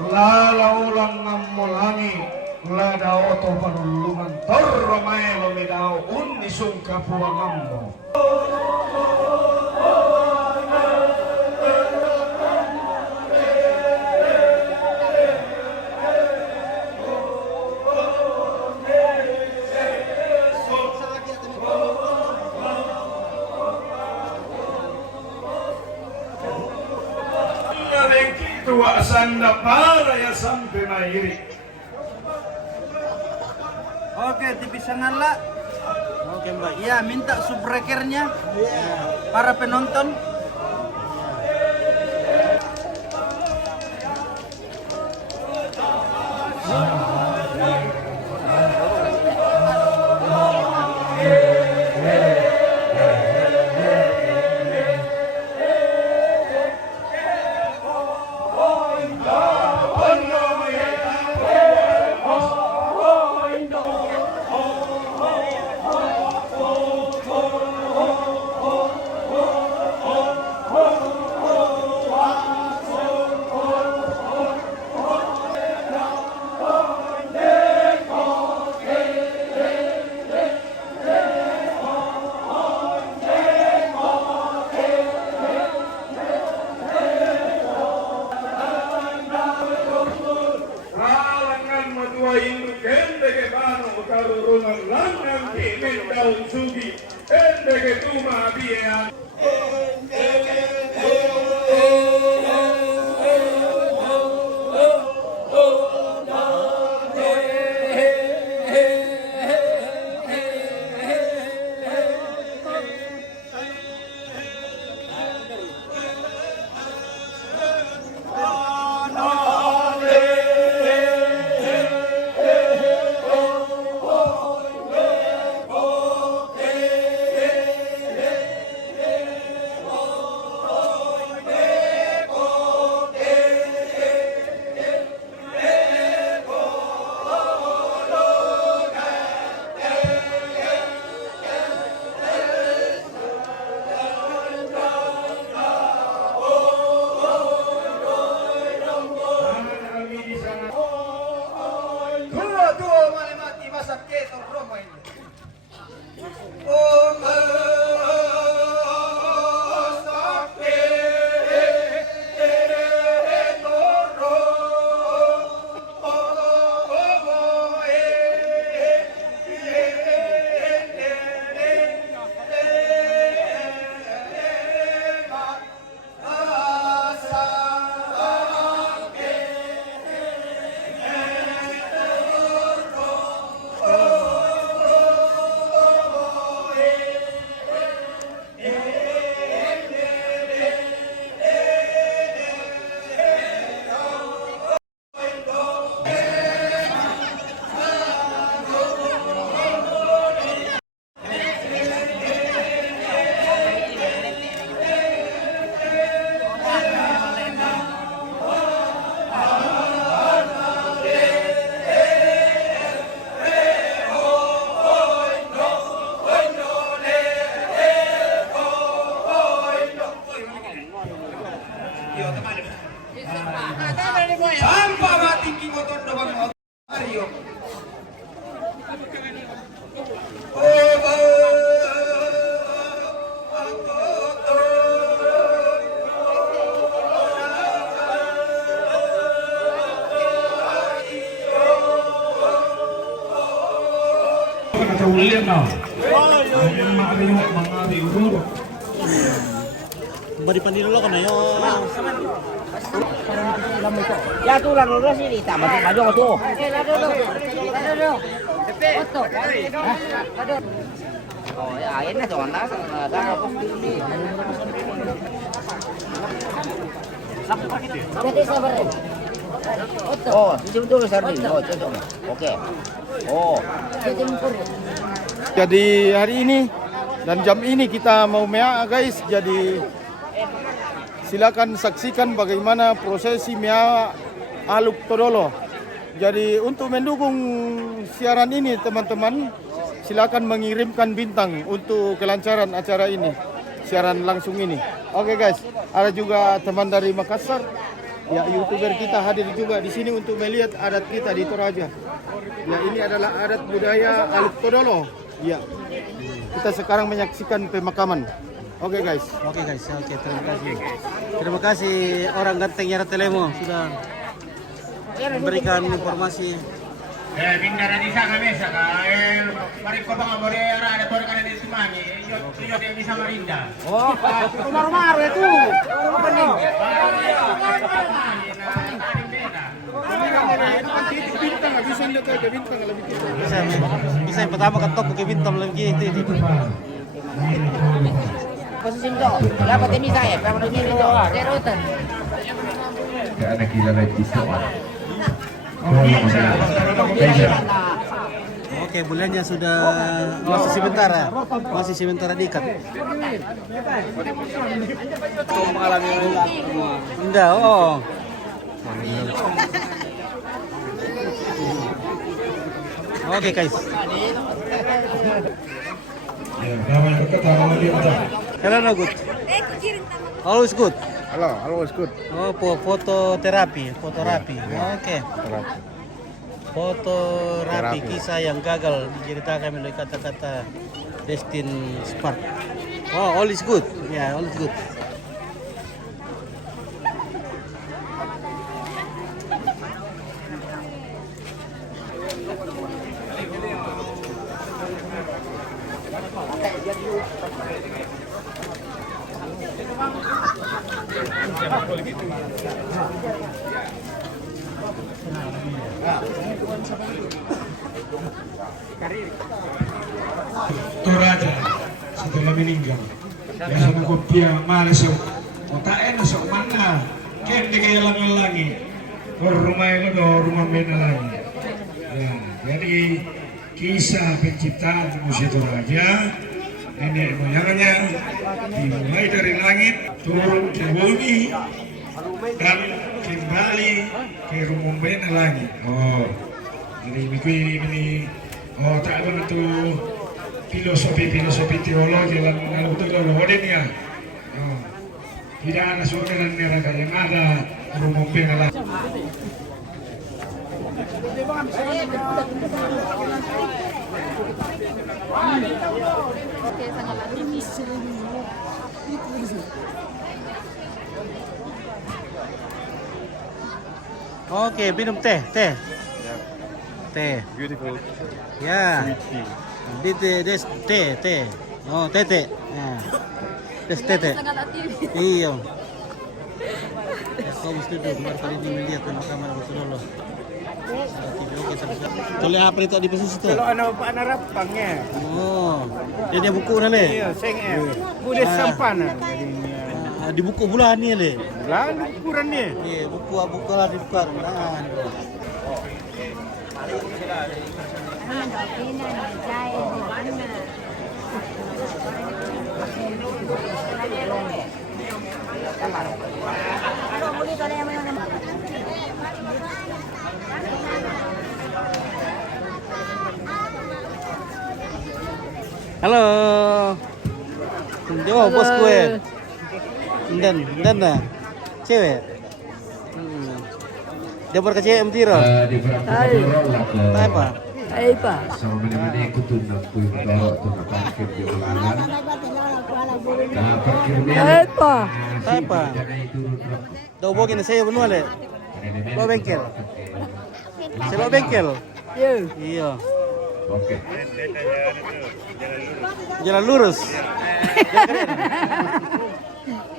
Lalaulang ngamulangi lada oto panulungan tormay lumidao unisung kapuangammo. Tua sanda para ya sampai mairi. Oke, TV Sangala. Oke Mbak, ya minta subbreakernya para penonton. Sampai mati motor depan Mario. Kata William now. Mario Mario. Bari panilo ko na yun. Ya tú la rola sini, tambah maju kau tu. Lado. Foto. Lado. Oh ya, ini tuh anak, ada apa sini? Jadi sabar. Oh, itu betul sardin. Oh, cocok. Oke. Oh. Jadi hari ini dan jam ini kita mau mea guys. Jadi silakan saksikan bagaimana prosesi mea Aluk Todolo. Jadi untuk mendukung siaran ini teman-teman, silakan mengirimkan bintang untuk kelancaran acara ini, siaran langsung ini. Oke guys, ada juga teman dari Makassar. Ya, YouTuber kita hadir juga di sini untuk melihat adat kita di Toraja. Ya, ini adalah adat budaya Aluk Todolo. Ya. Kita sekarang menyaksikan pemakaman. Oke guys. Oke guys, oke terima kasih. Terima kasih orang ganteng Yara Telemo sudah memberikan informasi. Bindara di sana mesa mari ko bang amore ada tor kan di Sumangi yo dia bisa marinda. Oh, kumar-mar itu. Bintang bisa lihat ke bintang lebih kita. Bisa yang pertama ketok ke bintang lagi itu. Posisi itu. Dapat ini saya, dapat ini itu. Derutan. Ada gila lagi semua. Oke, bulannya sudah masih sebentar diikat. Enggak, oh. Oke guys. Hello, no good. Always good. Halo, always good. Oh, fotorapi. Oke. Fotorapi kisah yang gagal diceritakan melalui kata-kata Destin Spark. Oh, all is good. Ya, all is good. Toraja setelah meninggal. Ya sana kopia malas otak enak sok mana kende kaya langi rumah itu rumah beda lagi. Ya, jadi kisah penciptaan musik Toraja nenek moyangnya dimulai dari langit turun ke bumi dan kembali ke rumah beda lagi. Oh, jadi ini tak begitu filosofi teologi lalu betul ya. Tidak ada surga dan neraka, yang ada rumah pengalah. Oke, minum teh. Beautiful. Ya. Des teh. Oh, teh. Ya. Des teh. Iya. Kau mesti duduk baru kali ini melihat pemakaman betul dulu. Oke, tulis apa itu di posisi itu? Kalau anak rapangnya. Oh, dia buku nale. Iya, seng Bude sampan jadinya. Di buku bulan ni le. Lalu ukuran ni. Iya, buku lah di buku. Halo. Yo, bos gue. Dan nah. Cewek. Dia berkecil MT-ro. Apa? Apa? Sama mana-mana ikut tunang kui mendorok tunang parkir di ulangan. Nah parkir Apa? Apa? Daw bogin na sa'yo benuan le. Lo bengkel. Sa lo bengkel. Yo. Iya. Oke. Jalan lurus.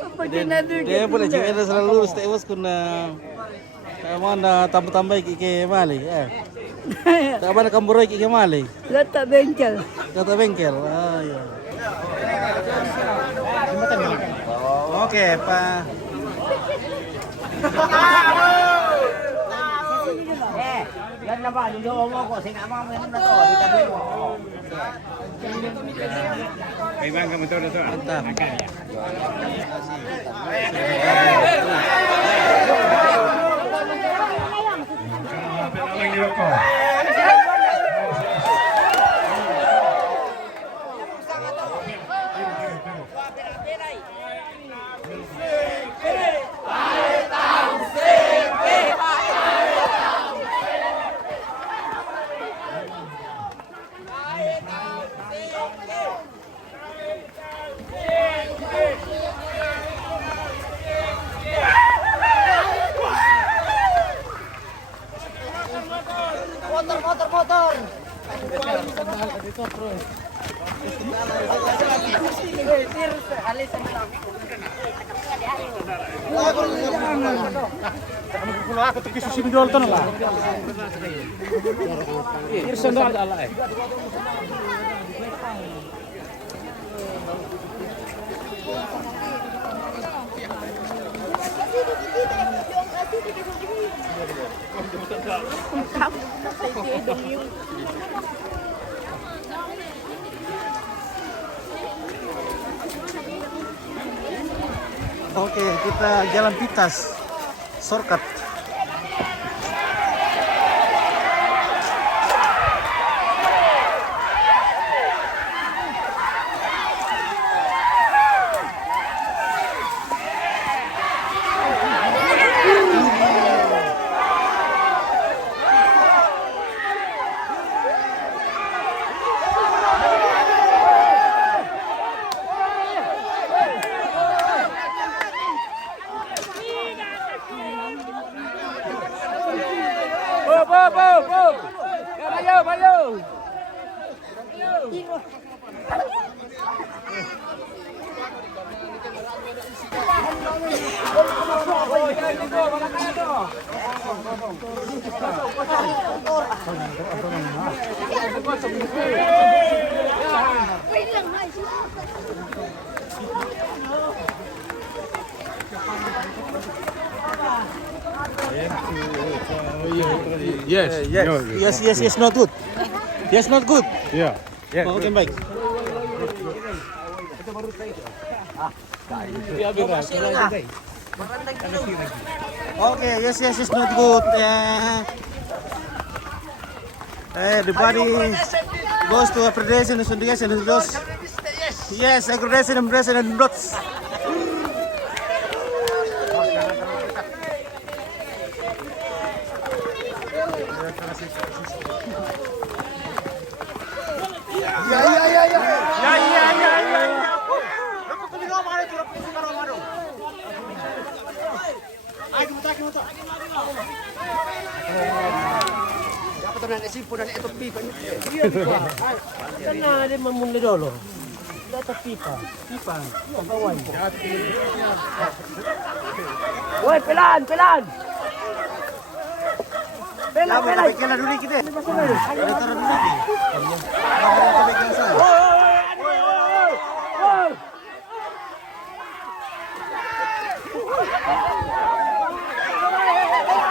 Apa dinadu? Dia boleh cewek na jalan lurus. Tewas kuna. Kamu na tambah-tambah kike mali. Tak mana kamburai kike mali. Letak bengkel. Kata bengkel. Ah iya. Oke, Pak. Yan na ba? Yung jowa mo ko, sinama mo yan na to. Dito mo. Mantap. Kalau aku terkisi simdol tuh lah. Irsan doa Allah. Oke, kita jalan pintas, shortcut. Yes, not good. Yes, not good. Yeah. Oke, baik. Oke, yes, not good. Everybody goes to accreditation and goes. Yes, accreditation and dots. Karena dia memulai dulu. Di atas pipa. Bawah. Woi, pelan. Pelan. Kena dulu kita. Taruh dulu.